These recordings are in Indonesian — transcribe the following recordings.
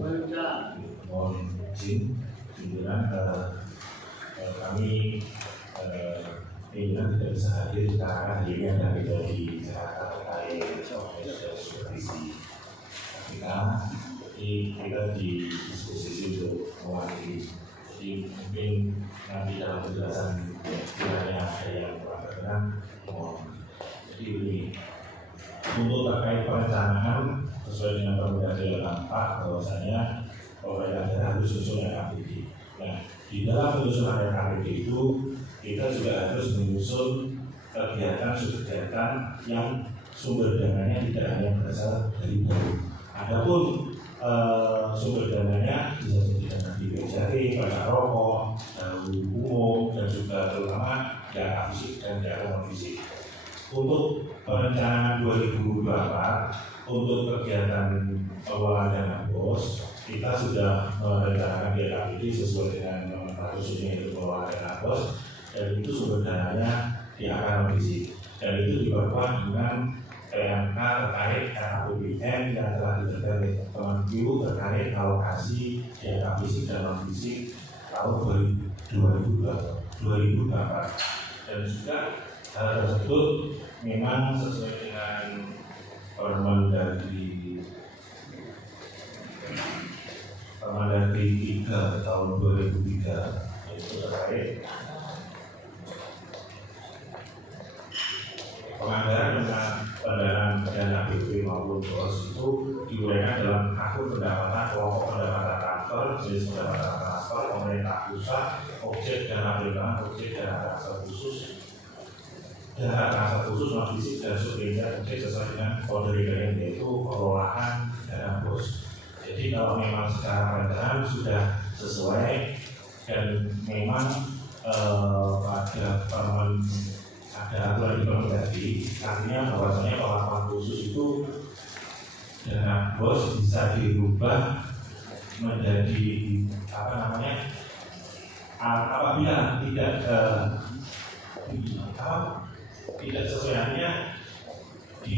Mohon izin pimpinan kami pimpinan tidak bisa hadir karena hari ini ada di Jakarta terkait supervisi kita. Jadi kita didisposisi untuk mewakili. Jadi mungkin nanti dalam penjelasan kiranya ada yang kurang berkenan, mohon. Jadi ini untuk terkait perencanaan sesuai dengan Permendag 4 bahwasanya pemerintah daerah harus susun RKPD. Nah, di dalam penyusunan RKPD itu kita juga harus menyusun kegiatan yang sumber dananya tidak hanya berasal dari baru. Adapun sumber dananya bisa jadi dana BPJT, pajak rokok, dahulu umum, dan juga terutama dana fisik dan dana non fisik. Untuk perencanaan 2024 untuk kegiatan pengelolaan dana BOS, kita sudah merencanakan di RKPD sesuai dengan nomenklatur yaitu pengelolaan dana BOS, dan itu sumber dananya di angka non fisik, dan itu diperkuat dengan PMK terkait RAPBN yang telah diterima Kemenq terkait alokasi dana fisik dan non fisik tahun 2024, dan juga hal tersebut memang sesuai dengan Permendagri 3 tahun 2003, yaitu terkait penganggaran dengan pendanaan dana BP maupun BOS itu diuraikan dalam akun pendapatan kelompok pendapatan transfer, jenis pendapatan transfer pemerintah pusat, objek dana perimbangan, objek dana transfer khusus, dana transfer khusus non fisik dan subsidiar objek sesuai dengan kode rekening yaitu pengelolaan dana BOS. Jadi kalau memang secara perencanaan sudah sesuai dan memang ada aturan di Permendagri, artinya bahwasanya pengakuan khusus itu dana BOS bisa dirubah menjadi apabila tidak sesuai, artinya di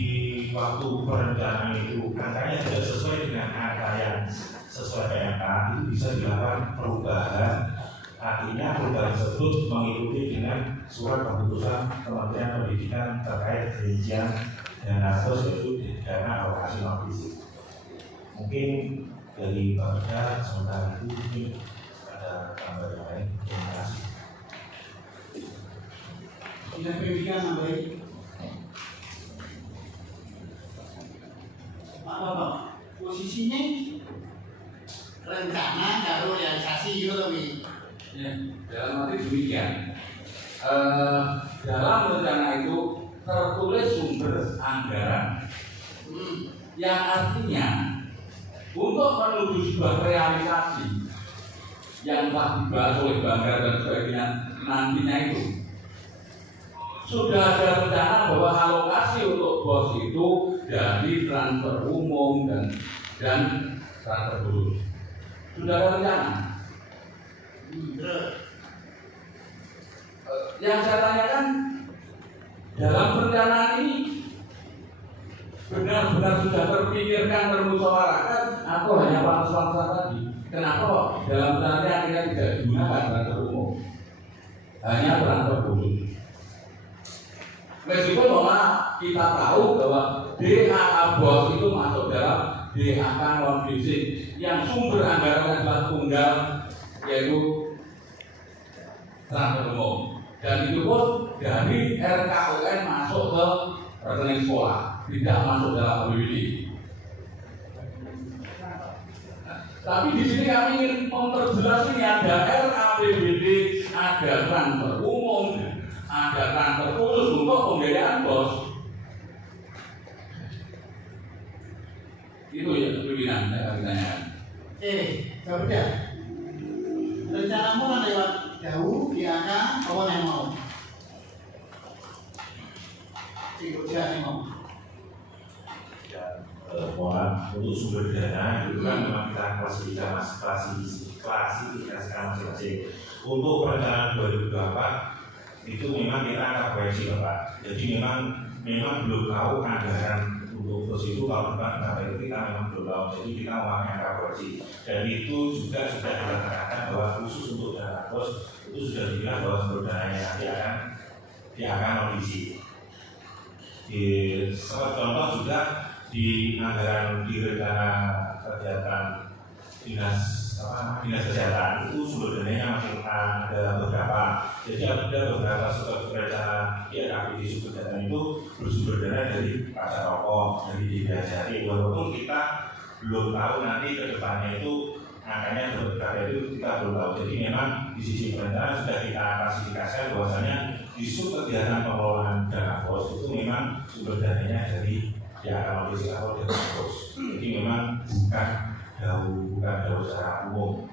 waktu perencanaan itu angkanya tidak sesuai dengan angka yang sesuai PMK, itu bisa dilakukan perubahan. Artinya perubahan tersebut mengikuti dengan surat keputusan Kementerian Pendidikan terkait rincian dana BOS yaitu dana alokasi non fisik. Mungkin dari Permendag sementara itu mungkin ada tambahan lain. Terima kasih. Tidak pendidikan nambahin. Pak, posisinya rencana karo realisasi gitu tapi. Ya, dalam arti demikian. Dalam rencana itu tertulis sumber anggaran, yang artinya untuk menuju sebuah realisasi yang telah dibahas oleh Banggar dan sebagainya nantinya itu sudah ada rencana bahwa alokasi untuk BOS itu dari transfer umum dan transfer khusus. Sudah ada rencana. Yang saya tanyakan, dalam perencanaan ini benar-benar sudah terpikirkan, termusyawarahkan atau hanya pantas-pantas tadi? Kenapa dalam perencanaan akhirnya tidak digunakan transfer umum, hanya transfer khusus? Meskipun bahwa kita tahu bahwa DAA BOS itu masuk dalam DAK non fisik yang sumber anggaran adalah tunggal, yaitu transfer umum, dan itu pun dari RKUN masuk ke rekening sekolah, tidak masuk dalam APBD. Tapi di sini kami ingin memperjelas ini ada RAPBD, ada transfer umum, ada transfer khusus untuk pembiayaan BOS. Itu ya pimpinan saya tanyakan. Sudah. Rencanamu kan lewat jauh di angka apa yang mau? Siapa yang mau? Mohon untuk sumber dana itu kan memang kita klasifikasikan masing-masing. Untuk perencanaan 2024 itu memang kita angka proyeksi Bapak. Jadi memang belum tahu anggaran untuk bos itu kalau bukan sampai itu kita memang belum tahu, jadi kita memakai angka proyeksi. Dan itu juga sudah dikatakan bahwa khusus untuk dana bos itu sudah dibilang bahwa sumber dananya nanti akan audisi. Di sebagai contoh juga di anggaran di rencana kegiatan dinas kesehatan itu sumber dananya masih ada beberapa. Jadi ada beberapa rencana di sumber dana itu bersumber dana dari pasar rokok, dari digitalisasi. Walaupun kita belum tahu nanti ke depannya itu angkanya berapa itu kita belum tahu. Jadi memang di sisi perencanaan sudah kita klasifikasikan bahwasanya di kegiatan pengelolaan dana bos itu memang sumber dananya dari audisi atau dana bos. Jadi memang bukan jauh secara umum.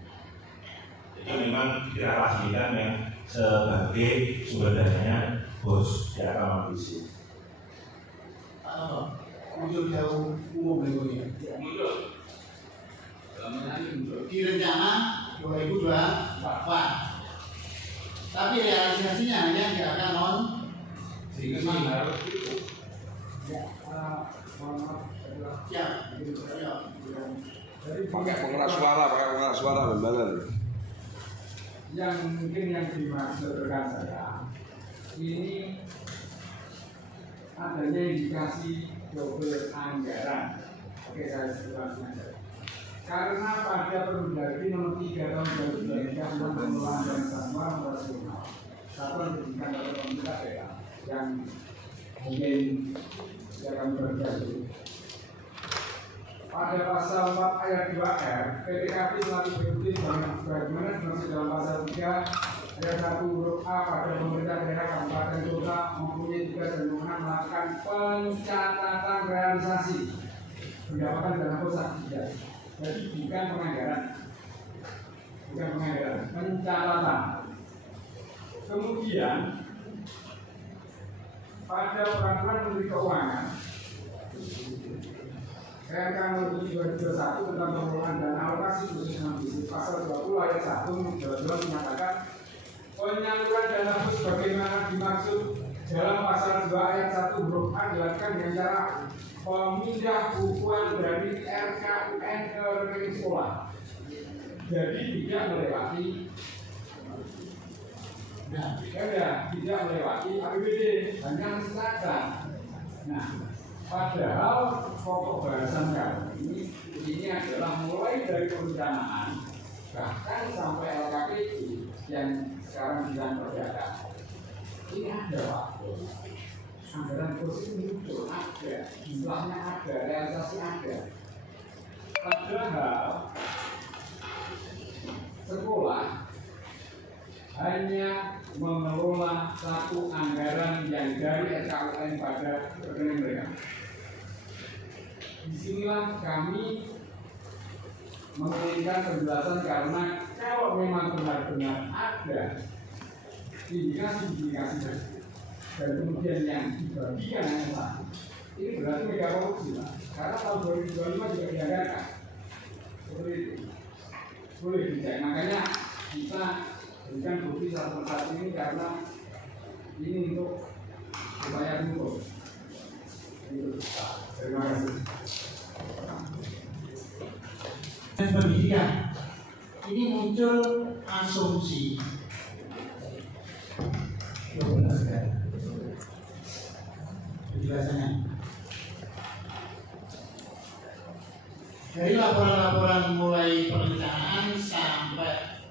Jadi memang kita klasifikasikan yang sebagai sumber dananya bos audisi. Muncul jauh umum berikutnya. Muncul. Di rencana 2024. Tapi realisasinya hanya diakan non Memang harus itu. siap. Pakai pengeras suara benar. Yang mungkin yang dimaksud rekan saya ini adanya indikasi double anggaran. Oke, saya sebutkan saja. Karena pada Permendagri nomor 3 tahun 2023 tentang pengelolaan dana bantuan operasional satuan pendidikan atau pemerintah daerah yang mungkin tidak kami berkali. Pada pasal 4 ayat 2R, PPKP selalu berikuti sebagaimana dimaksud dalam pasal 3 ayat 1 huruf A pada pemerintah daerah kabupaten kota mempunyai tugas dan wewenang melakukan pencatatan realisasi pendapatan dana pusat. Jadi bukan penganggaran, pencatatan. Kemudian pada peraturan Menteri Keuangan RK nomor 2021 tentang pengelolaan dana alokasi khusus non-bisnis pasal 20 ayat 1 menyatakan penyaluran dana khusus sebagaimana dimaksud dalam pasal 2 ayat 1 huruf A dilakukan dengan cara pemindah bukuan dari RKUN ke rekening sekolah. Jadi tidak melewati tidak melewati APBD, hanya mencatat. Nah, padahal pokok bahasan kami ini adalah mulai dari perencanaan bahkan sampai LKPD yang sekarang sedang berjalan. Ini ada waktu. Anggaran kursi muncul, ada, jumlahnya ada, realisasi ada. Padahal sekolah hanya mengelola satu anggaran yang dari RKUN pada rekening mereka. Disinilah kami menginginkan penjelasan karena kalau memang benar-benar ada indikasi dan kemudian yang dibagikan yang satu, ini berarti mega korupsi, karena tahun 2025 juga dianggarkan seperti itu. Boleh dicek, makanya kita berikan bukti satu persatu ini karena ini untuk supaya cukup. Terima kasih. Pendidikan ini muncul asumsi penjelasannya dari laporan-laporan mulai perencanaan sampai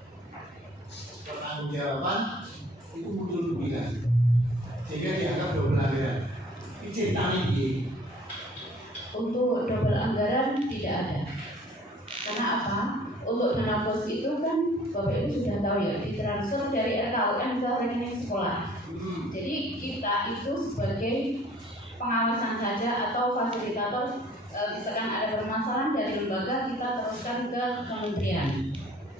pertanggungjawaban itu muncul duplikasi sehingga dianggap double anggaran. Ini ceritanya begini. Untuk double anggaran tidak ada. Karena apa? Untuk dana bos itu kan Bapak Ibu sudah tahu ya, ditransfer dari RKUN ke rekening sekolah. Jadi kita itu sebagai pengawasan saja atau fasilitator, misalkan ada permasalahan dari lembaga kita teruskan ke kementerian.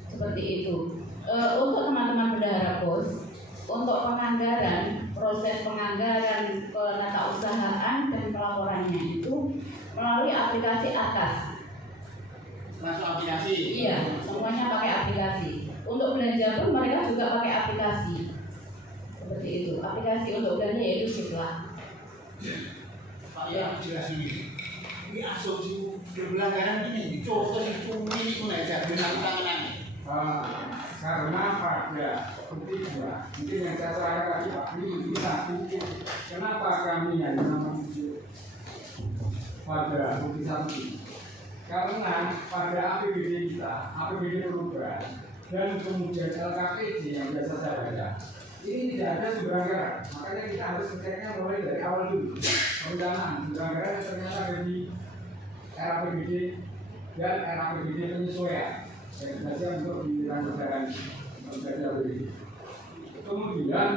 Seperti itu. Untuk teman-teman bendahara pos, untuk penganggaran, proses penganggaran penata usahaan dan pelaporannya itu melalui aplikasi atas. Masuk aplikasi. Iya, semuanya pakai aplikasi. Untuk belanja pun mereka juga pakai aplikasi. Seperti itu. Aplikasi untuk belanja yaitu Sipla. Pak ya, jelas ini. ini asumsi berlanggaran ini dicontoh itu ini pun aja dengan tangan. Karena pada bukti dua, mungkin yang saya serahkan tadi Pak ini bisa mungkin kenapa kami hanya menuju pada bukti satu ini? Karena pada APBD kita, APBD perubahan dan kemudian LKPD yang biasa saya baca, ini tidak ada sumber anggaran. Makanya kita harus ngeceknya mulai dari awal dulu. Perencanaan sumber anggaran yang ternyata ada di RAPBD dan RAPBD penyesuaian yang saja untuk dirangkaikan menjadi APBD. Kemudian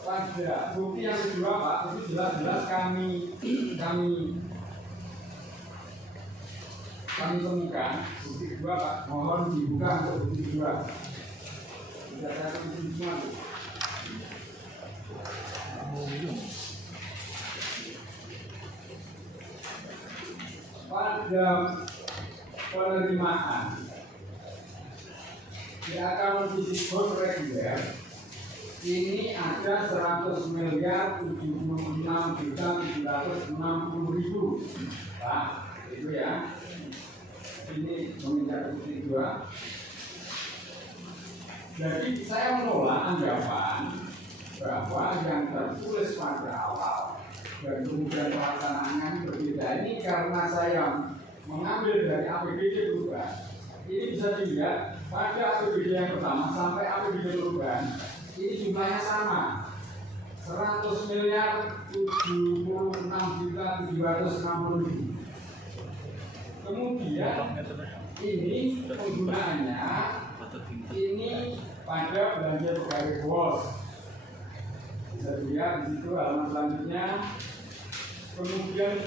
pada bukti yang kedua Pak, itu jelas-jelas kami temukan bukti kedua Pak, mohon dibuka untuk bukti kedua. Tidak saya tulis semua. Pada penerimaan di akun fisik reguler ini ada 100.076.760.000 Pak, itu ya. Ini menginjak bukti dua. Jadi saya menolak anggapan bahwa yang tertulis pada awal dan kemudian pelaksanaannya berbeda ini karena saya mengambil dari APBD perubahan. Ini bisa dilihat pada APBD yang pertama sampai APBD perubahan ini jumlahnya sama 100.076.760.000. Kemudian ini penggunaannya ini pada belanja pegawai bos. Bisa dilihat di situ halaman selanjutnya. Kemudian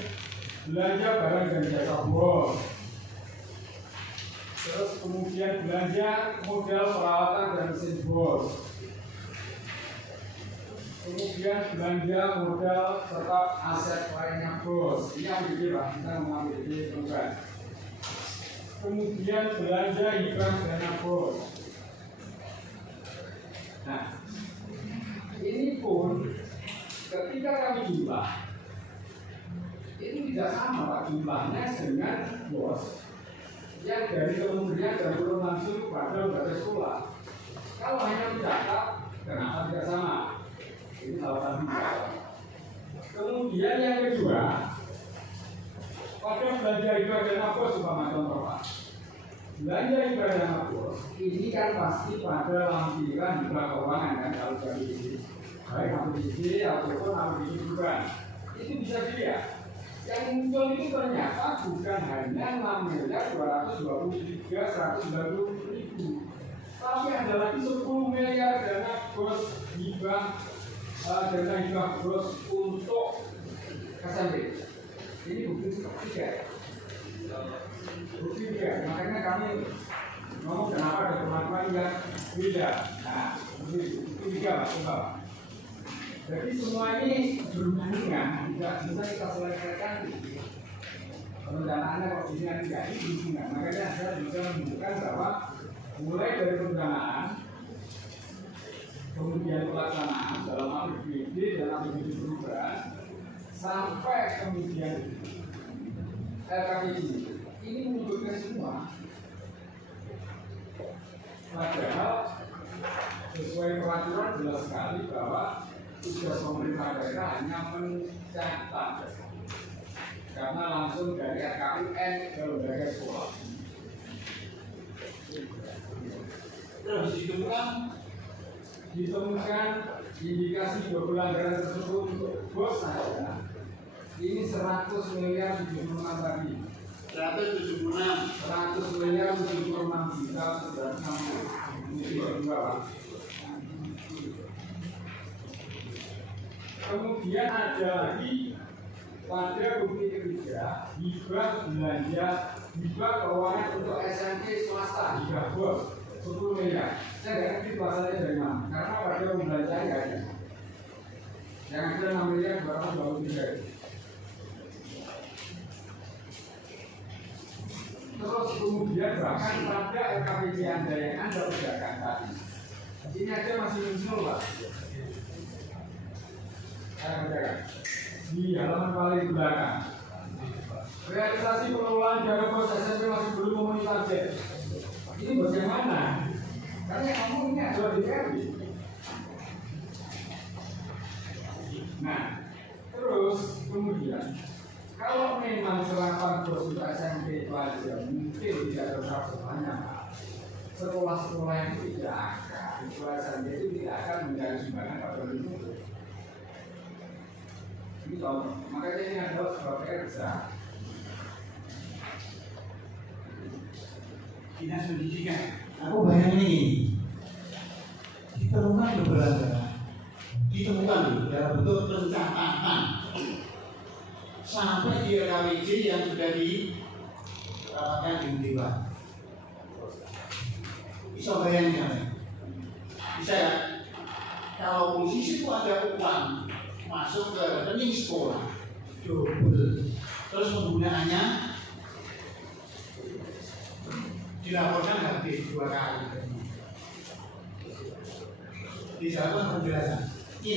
belanja barang dan jasa bos. Terus kemudian belanja modal peralatan dan mesin bos. Kemudian belanja modal serta aset lainnya bos. Ini yang begini Pak, kita mengambil di perubahan. Kemudian belanja hibah dana bos. Nah, ini pun ketika kami jumlah, ini tidak sama Pak jumlahnya dengan bos yang dari kementerian dan turun langsung pada lembaga sekolah. Kalau hanya mencatat, kenapa tidak sama? Ini salah satu cara. Kemudian yang kedua, pada belanja hibah dana bos umpama contoh Pak. Belanja hibah dana bos ini kan pasti pada lampiran hibah keuangan kan kalau dari ini. Baik APBD ataupun APBD perubahan. Itu bisa dilihat. Yang muncul itu ternyata bukan hanya 6.223.190.000, tapi ada lagi 10 miliar dana bos hibah dana hibah bos untuk KSMP. Ini bukti tiga. Bukti tiga. Makanya kami ngomong kenapa ada perlakuan yang beda. Nah, bukti tiga Pak, coba. Jadi semua ini berhubungan, tidak bisa kita selesaikan. Perencanaannya kok ini tidak ini berhubungan. Makanya saya bisa menunjukkan bahwa mulai dari perencanaan, kemudian pelaksanaan dalam APBD dan APBD perubahan, sampai kemudian LKPD ini menunjukkan semua. Padahal sesuai peraturan jelas sekali bahwa tugas pemerintah daerah hanya mencatat karena langsung dari RKUN ke lembaga sekolah. Terus ditemukan indikasi double anggaran tersebut untuk bos saja ini 100 miliar 76 tadi. 100 miliar 76 juta 960. Ini kedua Pak. Kemudian ada lagi pada bukti ketiga hibah belanja hibah keuangan untuk SMP swasta hibah bos 10 miliar. Saya nggak ngerti bahasanya dari mana karena pada pembelanjaan nggak ada. Yang ada 6 miliar 223. Terus kemudian bahkan pada LKPD Anda yang Anda ucapkan tadi ini aja masih muncul Pak. Saya bacakan di halaman paling belakang Realisasi pengelolaan dana bos SMP masih belum memenuhi target. Ini bos yang mana? Karena yang ngomong ini adalah DPRD. Nah, terus kemudian kalau memang serapan bos untuk SMP pelajar mungkin tidak tetap semuanya, sekolah-sekolah yang tidak akan, sekolah SMP itu tidak akan mencari sumbangan pada itu. Ini contoh. Makanya ini adalah sebuah PR besar. Dinas Pendidikan. Aku bayangin ini. Ditemukan beberapa. Ditemukan dalam bentuk pencatatan sampai di RKWJ yang sudah dirapatkan di Dewan. Bisa bayangin? Bisa ya? Kalau posisi itu ada uang masuk ke rekening sekolah, double. Terus penggunaannya dilaporkan habis 2 kali. Dilakukan penjelasan.